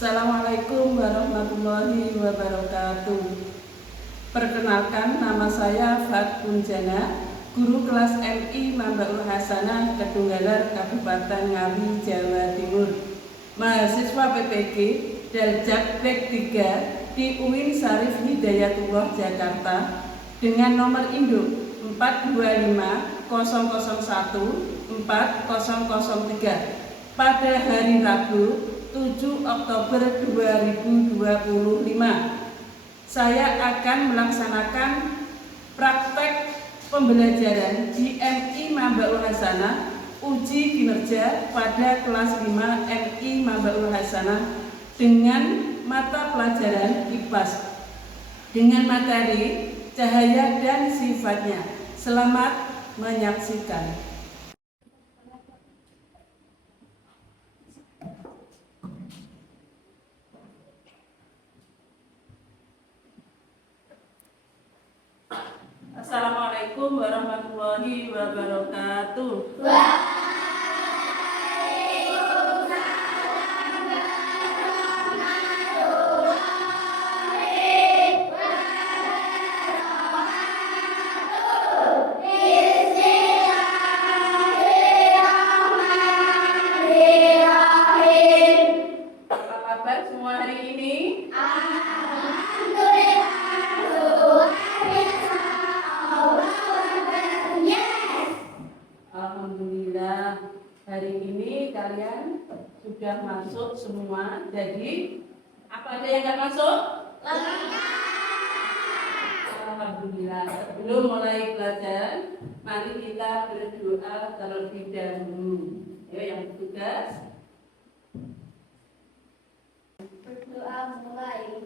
Assalamualaikum warahmatullahi wabarakatuh. Perkenalkan, nama saya Fat Punjana, guru kelas MI Mambaul Hasanah Kedunggalar, Kabupaten Ngawi, Jawa Timur. Mahasiswa PPG Daljak Bek 3 di UIN Syarif Hidayatullah Jakarta dengan nomor induk 425.001.4003 pada hari Rabu 7 Oktober 2025. Saya akan melaksanakan praktek pembelajaran di MI Mambaul Hasanah uji kinerja pada kelas 5 MI Mambaul Hasanah dengan mata pelajaran IPAS dengan materi cahaya dan sifatnya. Selamat menyaksikan. Assalamualaikum warahmatullahi wabarakatuh. Apa kabar semua hari ini? Alhamdulillah, hari ini kalian sudah masuk semua. Jadi, apa ada yang nggak masuk? Alhamdulillah. Sebelum mulai belajar, mari kita berdoa terlebih dahulu. Ayo yang bertugas. Berdoa mulai.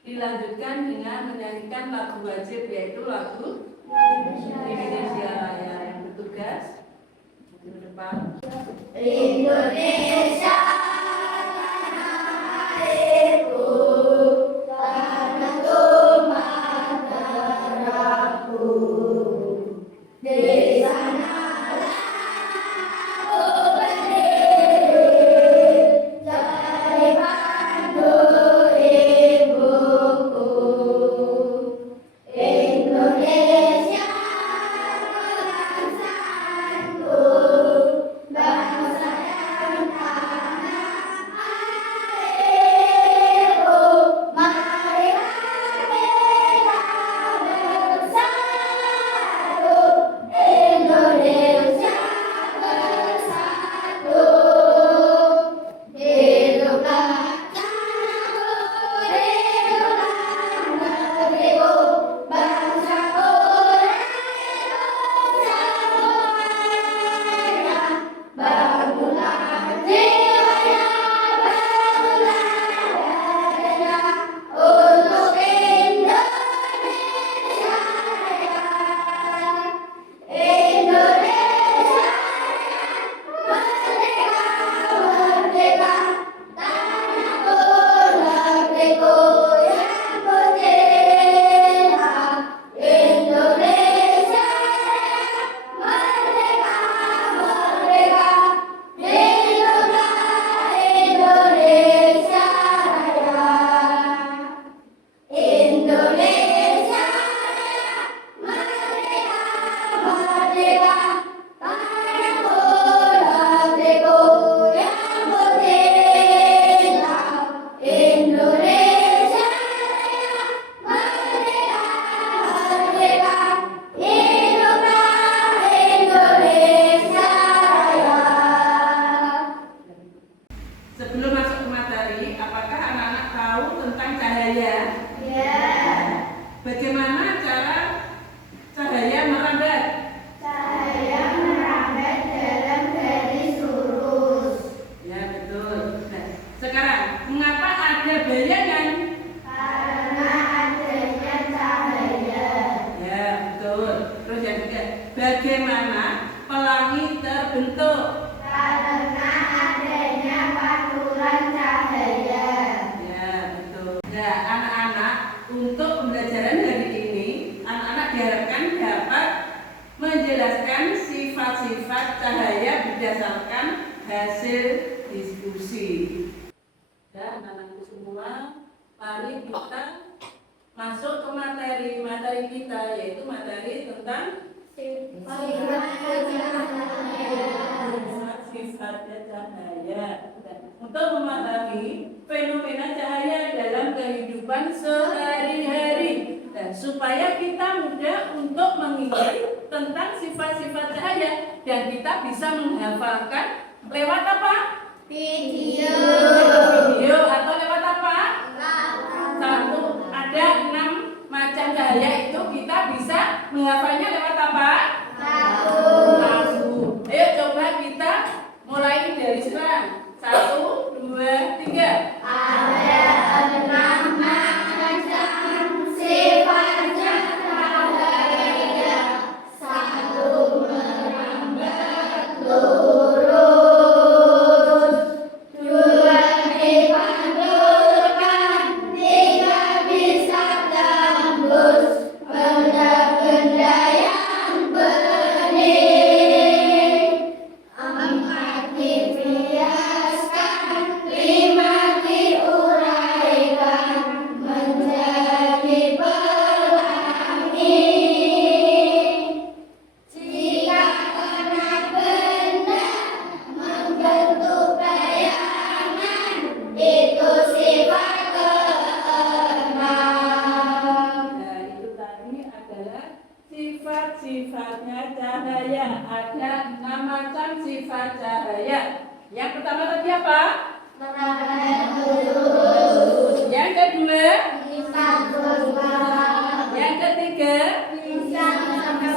Dilanjutkan dengan menyanyikan lagu wajib, yaitu lagu Indonesia Raya. Yang bertugas di depan. Indonesia tanah airku, tanah tumpah darahku. Di sanalah aku berdiri, jadi pandu ibuku. Indonesia bangsaku, bangsa dan tanah terbentuk? Karena adanya pantulan cahaya. Ya, betul. Nah, anak-anak, untuk pembelajaran hari ini, anak-anak diharapkan dapat menjelaskan sifat-sifat cahaya berdasarkan hasil diskusi. Ya, anak-anakku semua, mari kita masuk ke materi kita, yaitu materi tentang sifat-sifatnya cahaya. Untuk memahami fenomena cahaya dalam kehidupan sehari-hari, dan supaya kita mudah untuk mengingat tentang sifat-sifat cahaya dan kita bisa menghafalkan lewat apa? Video. Video atau lewat apa? Satu, ada 6 macam cahaya itu kita bisa menghafalnya lewat apa? Satu. Ayo coba kita mulai dari sekarang. 1, 2, 3. Ada 6 macam sifat cahaya. 1, merambat lurus. 2, dipantulkan. 3, bisa tembus benda-benda yang bening. 4, dibiaskan. 5, diuraikan menjadi pelangi. Jika kena benda membentuk bayangan, itu sifat keenam. Nah, itu tadi adalah sifat-sifatnya cahaya. Ada 6 macam sifat cahaya. Yang pertama tadi apa? Merambat lurus. Yang kedua? Bisa berubah. Yang ketiga? Bisa tembus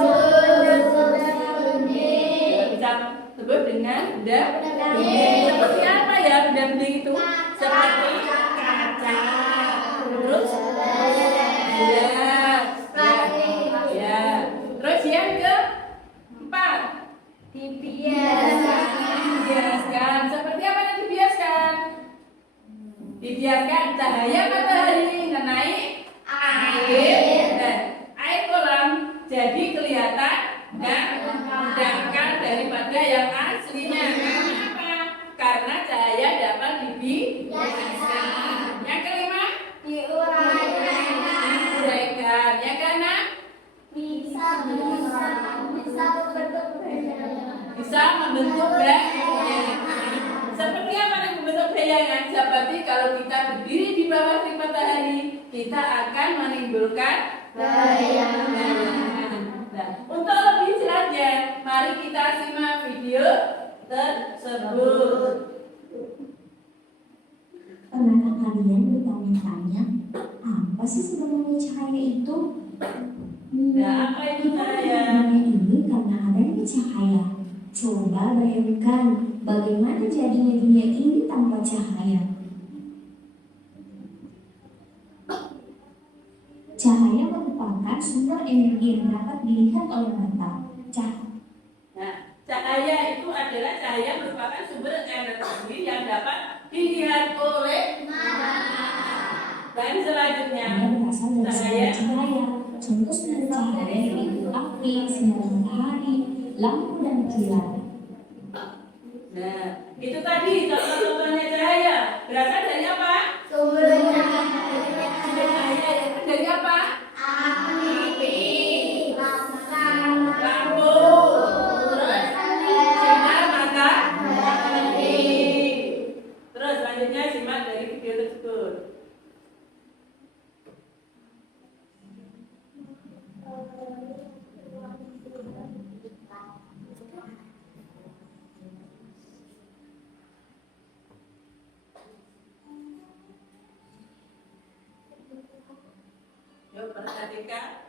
bening. Bisa sebut dengan benda Bening. seperti apa ya benda bening itu? Seperti kaca. Terus gelas. Ya. Terus yang keempat? Dibiaskan. Seperti apa yang dibiaskan? Dibiarkan cahaya matahari mengenai air dan air kolam jadi kelihatan dan dangkal daripada yang aslinya. Karena apa? Karena cahaya dapat dibiaskan. Yang kelima? Diuraikan. Yang keenam? Bisa berbentuk Bisa membentuk bayangan. Seperti apa yang membentuk bayangan? Seperti kalau kita berdiri di bawah terik matahari, kita akan menimbulkan bayangan. Nah, untuk lebih jelasnya, mari kita simak video tersebut. Pernahkah kalian bertanya-tanya, apa sih sebenarnya cahaya itu? Nah, apa itu cahaya? Dunia ini karena adanya cahaya. Coba bayangkan bagaimana jadinya dunia ini tanpa cahaya. Cahaya merupakan sumber energi yang dapat dilihat oleh mata. Nah, cahaya itu adalah cahaya merupakan sumber energi yang dapat dilihat oleh dan selanjutnya Cahaya berasal dari cahaya sumber cahaya. Contoh sumber cahaya yaitu api, sinar matahari, lampu dan kilat. Nah, itu tadi contoh-contohnya cahaya. Berasal dari apa? Sumber Sumber cahaya itu dari apa? api, Lampu. Terus sinar matahari. Terus selanjutnya simak dari video tersebut. Yuk perhatikan.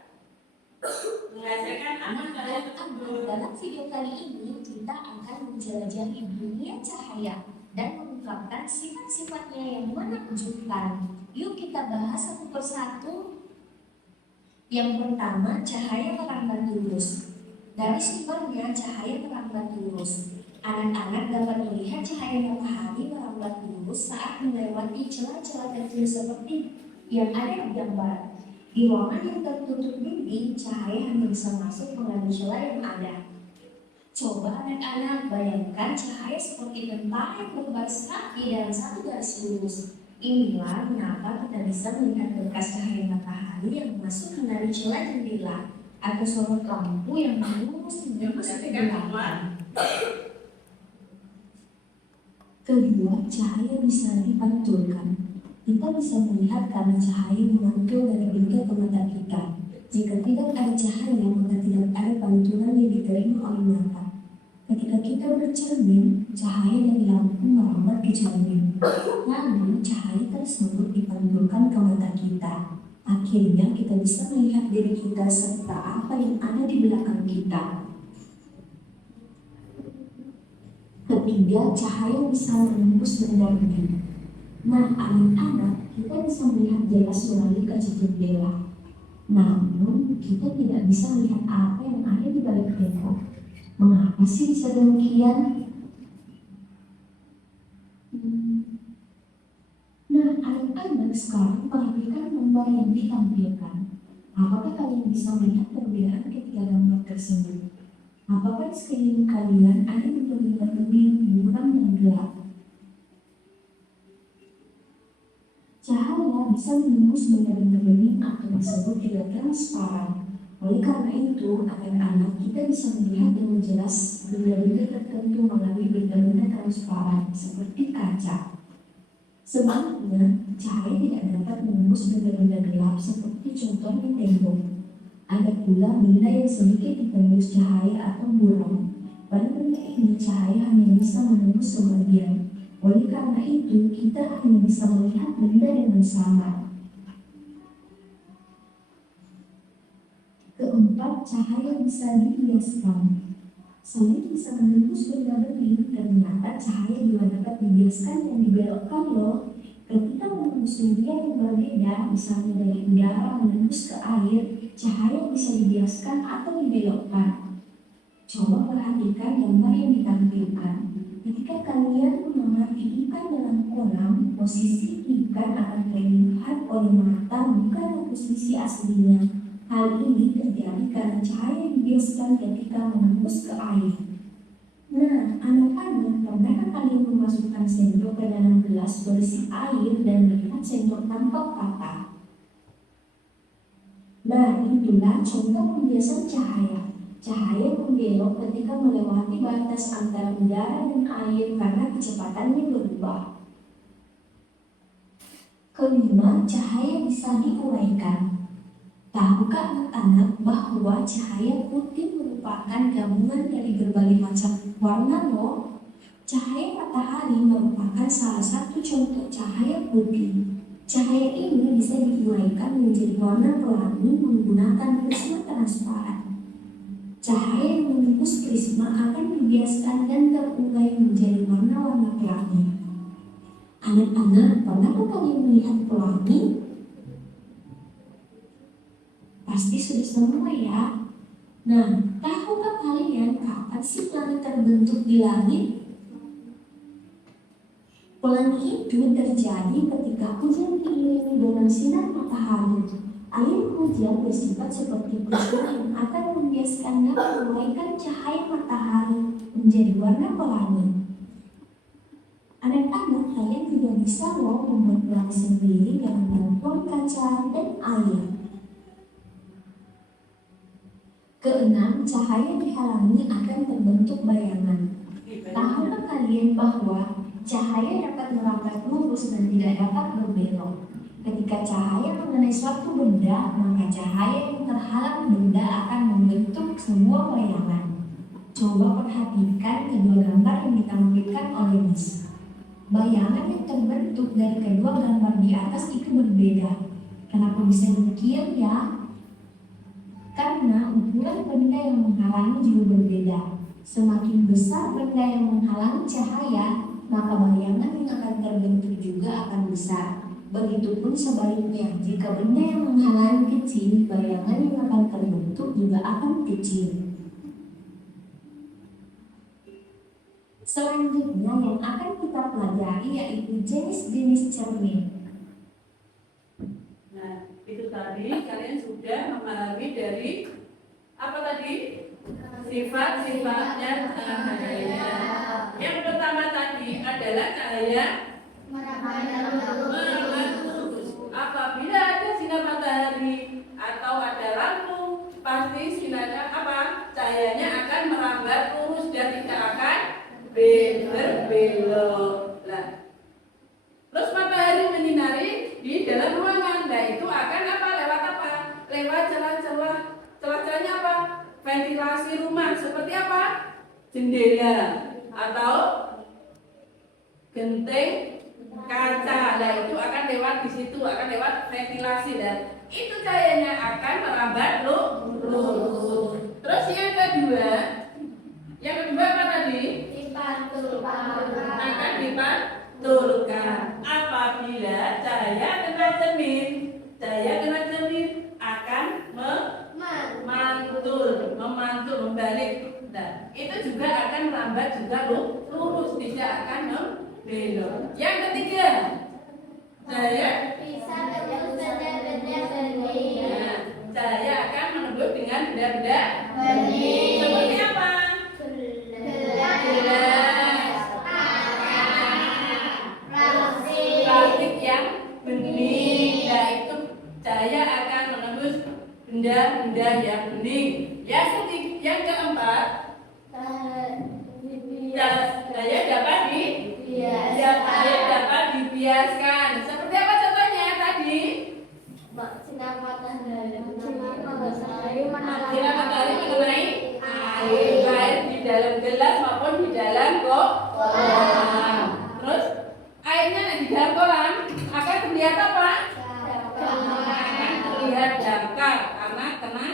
Menghasilkan apa cahaya tersebut? Dalam video kali ini kita akan menjelajahi dunia cahaya dan mengungkapkan sifat-sifatnya yang menakjubkan. Yuk kita bahas satu persatu. Yang pertama, cahaya merambat lurus. Garis luarnya cahaya merambat lurus. Anak-anak dapat melihat cahaya matahari merambat lurus saat melewati celah-celah kecil seperti yang ada di gambar. Di ruangan yang tertutup dinding, cahaya hanya bisa masuk melalui celah yang ada. Coba anak-anak bayangkan cahaya seperti tentara yang berbaris rapi dalam satu garis lurus. Inilah mengapa kita bisa melihat bekas cahaya matahari yang masuk melalui celah jendela atau sorot lampu yang melurus menembus kegelapan. Kedua, cahaya bisa dipantulkan. Kita bisa melihat karena cahaya memantul dari benda ke mata kita. Jika tidak ada cahaya, maka tidak ada pantulan yang diterima oleh mata. Ketika kita bercermin, cahaya dari lampu merambat ke cermin. Lalu, cahaya tersebut dipantulkan ke mata kita. Akhirnya, kita bisa melihat diri kita serta apa yang ada di belakang kita. Ketiga, cahaya bisa menembus benda-benda. Nah, anak-anak, kita bisa melihat jelas melalui kaca jendela. Namun, kita tidak bisa melihat apa yang ada di balik tembok. Mengapa sih bisa demikian? Nah, anak-anak sekarang perhatikan gambar yang ditampilkan. Apakah kalian bisa melihat perbedaan ketika gambar tersebut? Apakah di sekeliling kalian ada benda-benda buram dan gelap? Cahaya bisa menembus benda-benda bening atau disebut tidak transparan. Oleh karena itu, anak-anak kita bisa melihat dengan jelas benda-benda tertentu melalui benda-benda transparan seperti kaca. Sebaliknya, cahaya tidak dapat menembus benda-benda gelap seperti contohnya tembok. Ada pula benda yang sedikit ditembus cahaya atau buram. Pada benda ini, cahaya hanya bisa menembus sebagian. Oleh karena itu, kita hanya bisa melihat benda dengan samar. Keempat, cahaya bisa dibiaskan. Selain bisa menembus benda bening, ternyata cahaya juga dapat dibiaskan dan dibelokkan loh. Ketika menembus media yang berbeda, misalnya dari udara menembus ke air, cahaya bisa dibiaskan atau dibelokkan. Coba perhatikan gambar yang ditampilkan. Ketika kalian mengamati ikan dalam kolam, posisi ikan akan terlihat oleh mata bukan posisi aslinya. Hal ini terjadi karena cahaya dibiaskan ketika menembus ke air. Nah, anak-anak, pernahkah kalian memasukkan sendok ke dalam gelas berisi air dan melihat sendok tampak patah? Nah, itulah contoh pembiasan cahaya. Cahaya membelok ketika melewati batas antara udara dan air karena kecepatannya berubah. Kelima, cahaya bisa diuraikan. Tahukah anak-anak bahwa cahaya putih merupakan gabungan dari berbagai macam warna loh? Cahaya matahari merupakan salah satu contoh cahaya putih. Cahaya ini bisa diuraikan menjadi warna pelangi menggunakan prisma transparan. Cahaya yang menembus prisma akan dibiaskan dan terurai menjadi warna-warna pelangi. Anak-anak, pernahkah kalian melihat pelangi? Pasti sudah semua ya. Nah, tahukah kalian kapan sih pelangi terbentuk di langit? Pelangi itu terjadi ketika hujan diiringi dengan sinar matahari. Air hujan bersifat seperti prisma yang akan membiaskan dan menguraikan cahaya matahari menjadi warna pelangi. Anak-anak, kalian juga bisa loh membuat pelangi sendiri dengan bantuan kaca dan air. Keenam, cahaya dihalangi akan terbentuk bayangan. Tahukah kalian bahwa cahaya dapat merambat lurus dan tidak dapat berbelok? Ketika cahaya mengenai suatu benda, maka cahaya yang terhalang benda akan membentuk sebuah bayangan. Coba perhatikan kedua gambar yang ditampilkan oleh Miss. Bayangan yang terbentuk dari kedua gambar di atas itu berbeda. Kenapa bisa demikian ya? Karena ukuran benda yang menghalangi juga berbeda. Semakin besar benda yang menghalangi cahaya, maka bayangan yang akan terbentuk juga akan besar. Begitupun sebaliknya, jika benda yang menghalangi kecil, bayangan yang akan terbentuk juga akan kecil. Selanjutnya yang akan kita pelajari yaitu jenis-jenis cermin. Nah, itu tadi kalian sudah memahami dari apa tadi? Sifat-sifatnya cahaya. Yang pertama tadi adalah cahaya melurus. Apabila ada sinar matahari atau ada lampu, pasti sinarnya apa? Cahayanya akan merambat lurus dan tidak akan berbelok. Nah, terus matahari menyinari di dalam ruangan, nah itu akan apa? Lewat apa? Lewat celah-celah. Celah-celahnya apa? Ventilasi rumah. Seperti apa? Jendela atau genting kaca. Nah itu akan lewat di situ, akan lewat ventilasi dan itu cahayanya akan merambat lurus. Terus yang kedua apa tadi? Akan dipantulkan. Apabila cahaya kena cermin akan memantul, membalik. Nah, itu juga akan merambat juga lurus, tidak akan membelok. Yang ketiga, cahaya akan menembus dengan benda-benda seperti apa? Plastik yang bening, yaitu cahaya akan menembus benda-benda yang bening. Yang keempat, cahaya dapat dibiaskan. Seperti apa contohnya tadi? Sinar matahari mengenai air di dalam gelas maupun di dalam kolam. Terus airnya di dalam kolam akan terlihat apa? Akan terlihat dangkal karena kena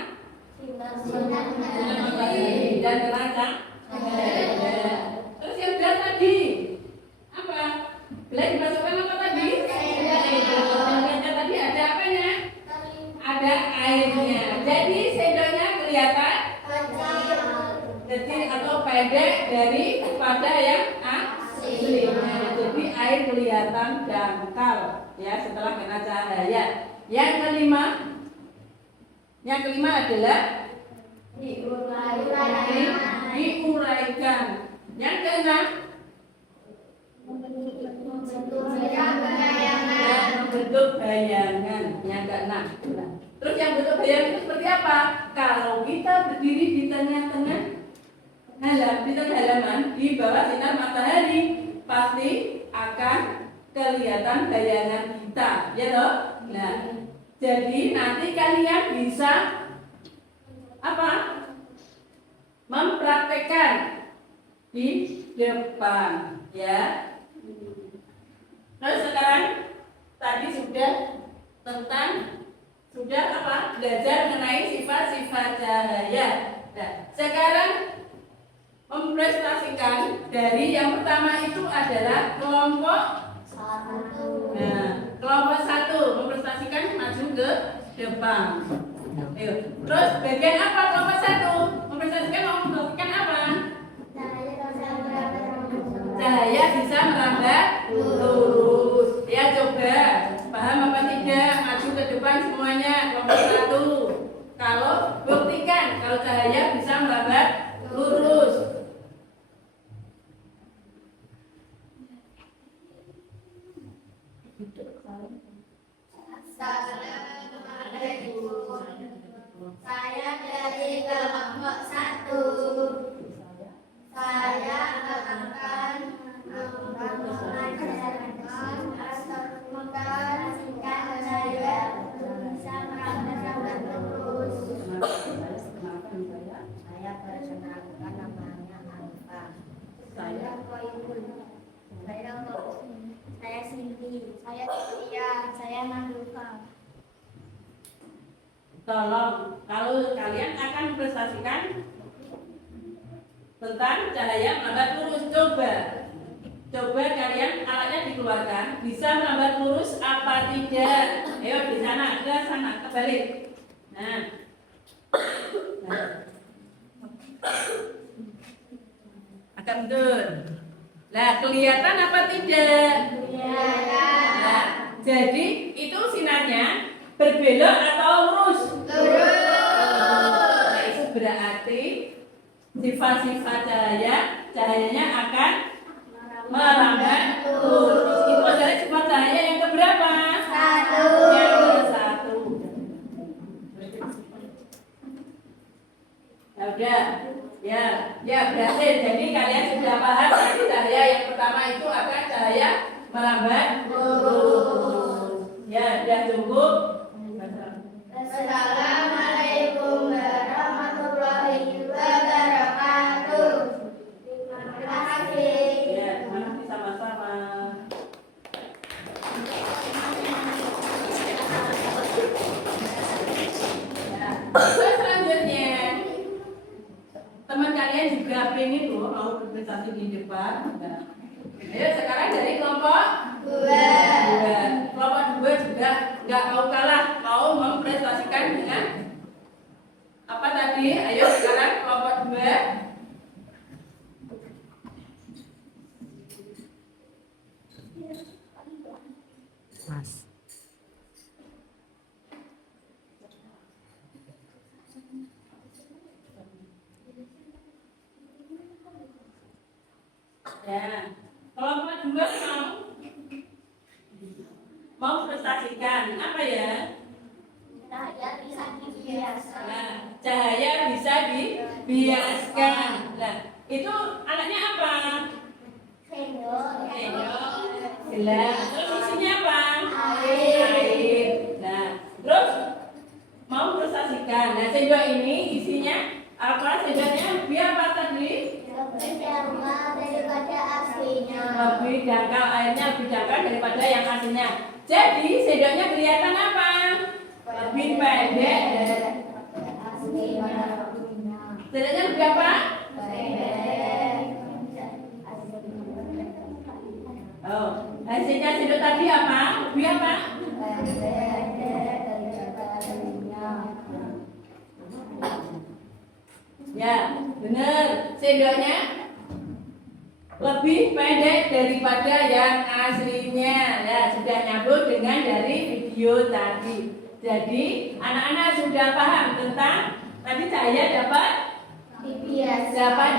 sinar matahari dan kena cahaya. Terus yang gelas tadi apa? Gelas dimasukkan apa tadi? Sendoknya tadi ada apanya? Ada airnya. Jadi sendoknya kelihatan kecil atau pendek daripada yang aslinya. Jadi air kelihatan dangkal ya setelah kena cahaya. Yang kelima adalah diuraikan. Yang keenam membentuk bayangan. Yang keenam. Terus yang bentuk bayangan itu seperti apa? Kalau kita berdiri di tengah-tengah halaman di bawah sinar matahari, pasti akan kelihatan bayangan kita, ya toh? Nah, jadi nanti kalian bisa apa? Mempraktekkan di depan, ya. Nah, sekarang tadi sudah apa? Belajar mengenai sifat-sifat cahaya. Nah, sekarang mempresentasikan dari yang pertama itu adalah kelompok 1. Nah, kelompok 1 mempresentasikan maju ke depan. Ayo. Terus bagian apa kelompok 1? Mempresentasikan apa? Cahaya bisa merambat lurus. Ya coba paham apa tidak? Maju ke depan semuanya kelompok 1. Kalau buktikan kalau cahaya bisa merambat lurus. Saya dari kelompok 1. Saya akan mengajarkan cahaya bisa merambat lurus. Saya perkenalkan namanya Alfa. Saya Koirul. Saya Cindy. Saya Tia. Saya Nanduka. Tolong, kalau kalian akan mempresentasikan tentang cahaya merambat lurus, coba kalian alatnya dikeluarkan, bisa merambat lurus apa tidak? Ayo di sana, ke sana, kebalik. Nah. Agak mundur. Nah, kelihatan apa tidak? Nah, jadi itu sinarnya berbelok atau lurus? Nah, itu berarti sifat-sifat cahayanya akan melambat lurus. Itu adalah sifat cahaya yang keberapa? Yang ke-1. Ya udah, ya berhasil. Jadi kalian sudah paham tadi cahaya yang pertama itu akan cahaya melambat lurus. Ya, sudah cukup. Assalamualaikum warahmatullahi wabarakatuh. Terima kasih. Ya, terima kasih sama-sama. Ya, terus selanjutnya teman kalian juga pengen tuh mau berprestasi di depan. Nah, ayo sekarang dari kelompok dua. Kelompok 2 juga nggak mau kalah, mau memprestasikan dengan apa tadi? Ayo sekarang kelompok 2. Mas. Ya, kelompok 2 mau prestasikan apa ya? Cahaya bisa dibiasakan. Nah, cahaya bisa dibiaskan. Nah, itu anaknya apa? Sendok. Gelas. Terus isinya apa? Air. Air. Nah, terus mau prestasikan. Nah, sendok ini isinya apa? Sendoknya lebih apa tadi? Lebih dangkal daripada aslinya. Lebih dangkal, airnya lebih dangkal daripada yang aslinya. Jadi sendoknya kelihatan apa? Lebih pendek. Aslinya. Sendoknya lebih apa? Oh, hasilnya sendok tadi apa? Lebih apa? Ya, benar. Sendoknya lebih pendek daripada yang aslinya. Ya, sudah nyambung dengan dari video tadi. Jadi, anak-anak sudah paham tentang tadi cahaya dapat dibiaskan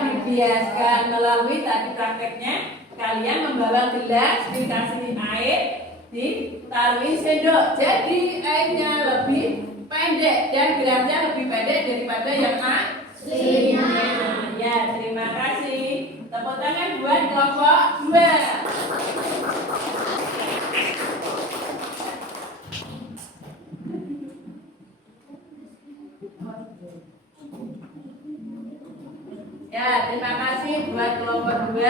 melalui tadi prakteknya. Kalian membawa gelas, dikasih air, ditaruhi sendok. Jadi airnya lebih pendek dan gelasnya lebih pendek daripada yang aslinya. Ya, terima kasih. Tepuk tangan buat kelompok 2. Ya, terima kasih buat kelompok 2.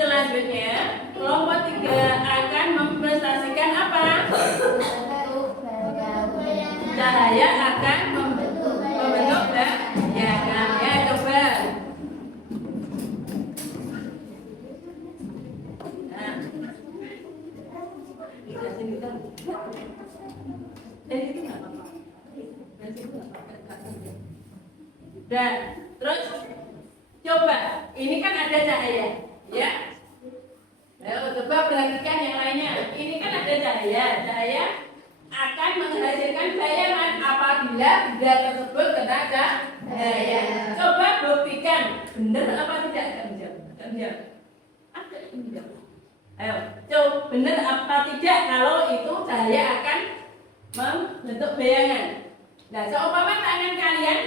Selanjutnya, kelompok 3 akan memprestasikan apa? Cahaya akan membentuk bayangan. Ya, coba. Nah. Dan terus coba, ini kan ada cahaya, ya. Ayo coba perhatikan yang lainnya. Ini kan ada cahaya akan menghasilkan bayangan apabila benda tersebut kena cahaya. Coba buktikan, benar apa tidak? Ada ini. Ayo, coba benar apa tidak kalau itu cahaya akan membentuk bayangan. Nah, seumpama tangan kalian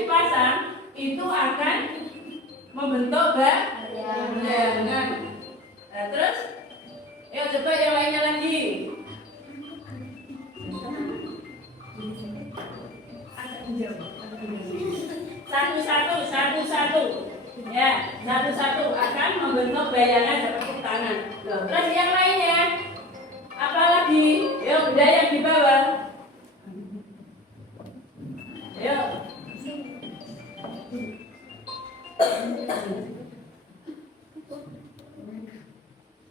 dipasang, itu akan membentuk bayangan. Nah, terus, ayo coba yang lainnya lagi. Satu-satu. Ya, satu-satu akan membentuk bayangan seperti tangan. Loh, terus yang lainnya, apalagi? Yuk, benda yang di bawah. Yuk.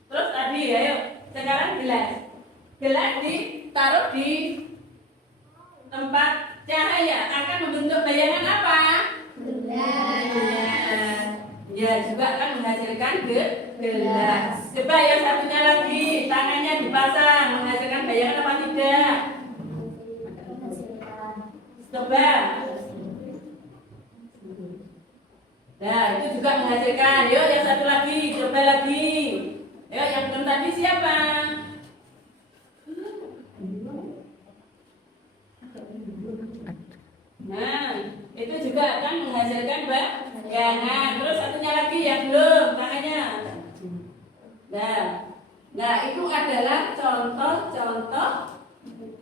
Terus tadi, ayo. Sekarang gelas ditaruh di tempat cahaya akan membentuk bayangan apa? Ya, juga akan menghasilkan gelas. Coba yang satunya lagi, tangannya dipasang, menghasilkan bayangan apa tidak? Coba. Nah, itu juga menghasilkan. Yuk, yang satu lagi, coba lagi. Yuk, yang belum tadi siapa? Nah, itu juga akan menghasilkan bayangan. Terus satunya lagi yang belum, tangannya. Nah, itu adalah contoh-contoh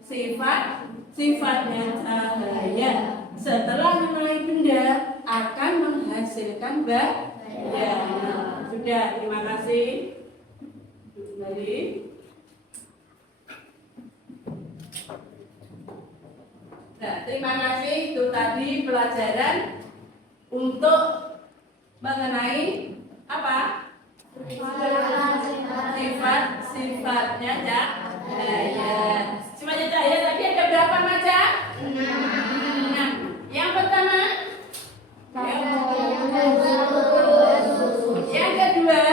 sifatnya cahaya. Setelah mengenai benda akan menghasilkan bayangan. Sudah, terima kasih. Kembali. Nah, terima kasih. Itu tadi pelajaran untuk mengenai apa? Sifat-sifatnya cahaya. Sifatnya cahaya tadi ada berapa macam? 6. Yang pertama? Yang kedua?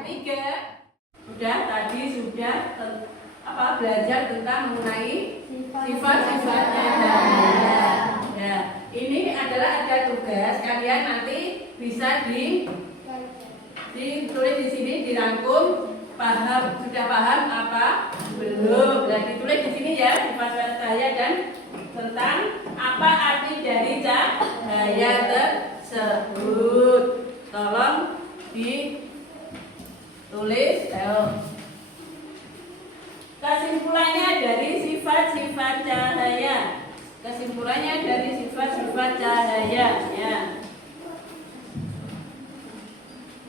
3. Sudah tadi sudah belajar tentang mengenai sifat-sifatnya cahaya. Ya, ini adalah ada tugas kalian nanti bisa ditulis di sini, dirangkum. Sudah paham apa? Belum. Dan ditulis di sini ya sifat-sifat cahaya dan tentang apa arti dari cahaya tersebut. Tolong ditulis. Kesimpulannya dari sifat-sifat cahaya. Kesimpulannya dari sifat-sifat cahaya.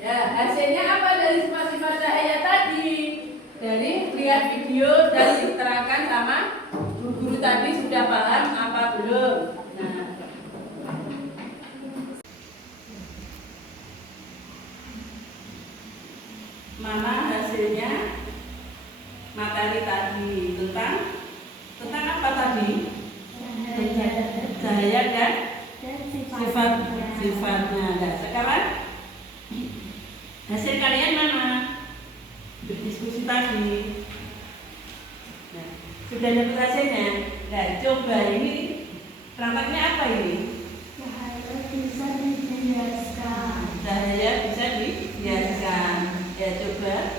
Ya, hasilnya apa dari sifat-sifat cahaya tadi? Dari lihat video dan diterangkan sama guru tadi sudah paham apa belum? Nah, mana hasilnya materi tadi tentang apa tadi? Cahaya dan sifat-sifatnya. Nah, sekarang hasil kalian mana? Berdiskusi tadi. Nah, sudah dapat hasilnya. Nah, coba ini perangkatnya apa ini? Cahaya bisa dihiaskan. Cahaya bisa dihiaskan. Ya, coba.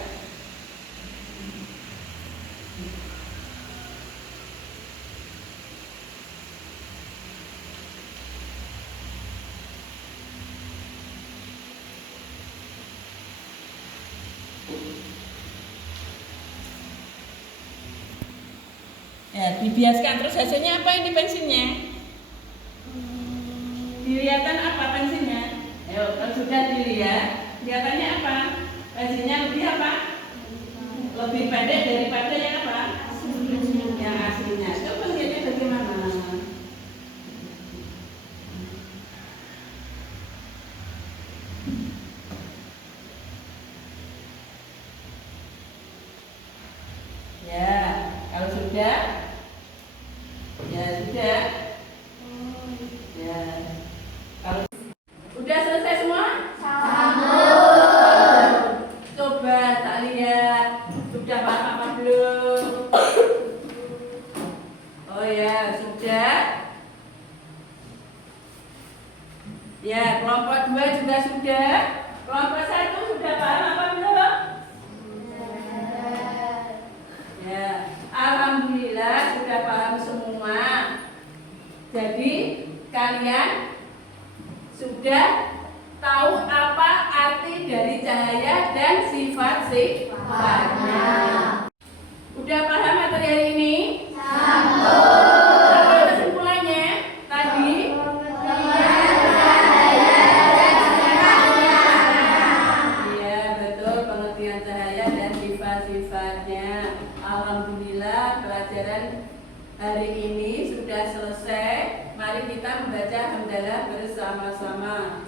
Ya, dibiaskan. Terus hasilnya apa ini pensilnya? Kelihatan apa pensilnya? Ayo, kalau sudah dilihat, kelihatannya apa? Pensilnya lebih apa? Lebih pendek daripada yang apa? Yang aslinya. Coba lihatnya bagaimana? Ya, kalau sudah, ya sudah. Ya, kalau udah selesai semua? Coba tak lihat, sudah paham apa belum? Oh ya, sudah. Ya, kelompok 2 juga sudah. Kelompok 1 sudah paham apa belum? Ya, alhamdulillah sudah paham semua. Jadi kalian sudah tahu apa arti dari cahaya dan sifat-sifatnya. Udah paham materi hari ini? Apa kesimpulannya tadi? Iya, betul, pengertian cahaya dan sifat-sifatnya. Alhamdulillah pelajaran hari ini sudah selesai. Mari kita membaca hamdalah bersama-sama.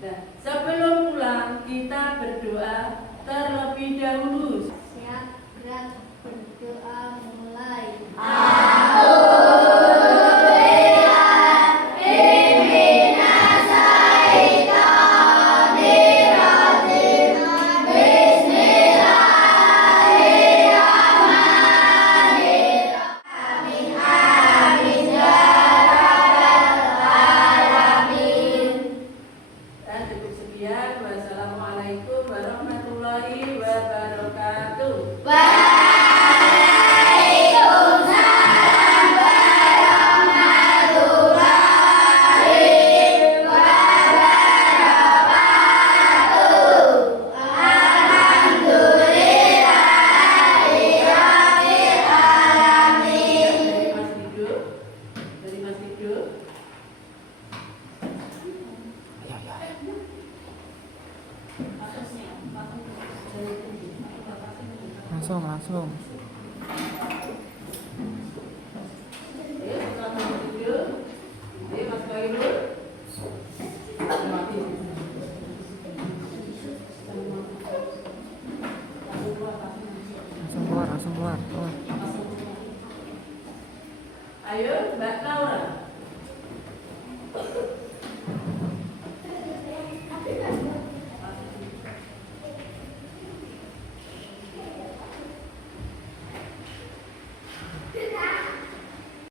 Nah, sebelum pulang kita berdoa terlebih dahulu. Siap, gerak, berdoa, mulai. Ayo, sama video. Ayo, masuk lagi dulu. Mati. Langsung keluar, keluar. Ayo, Mbak Laura.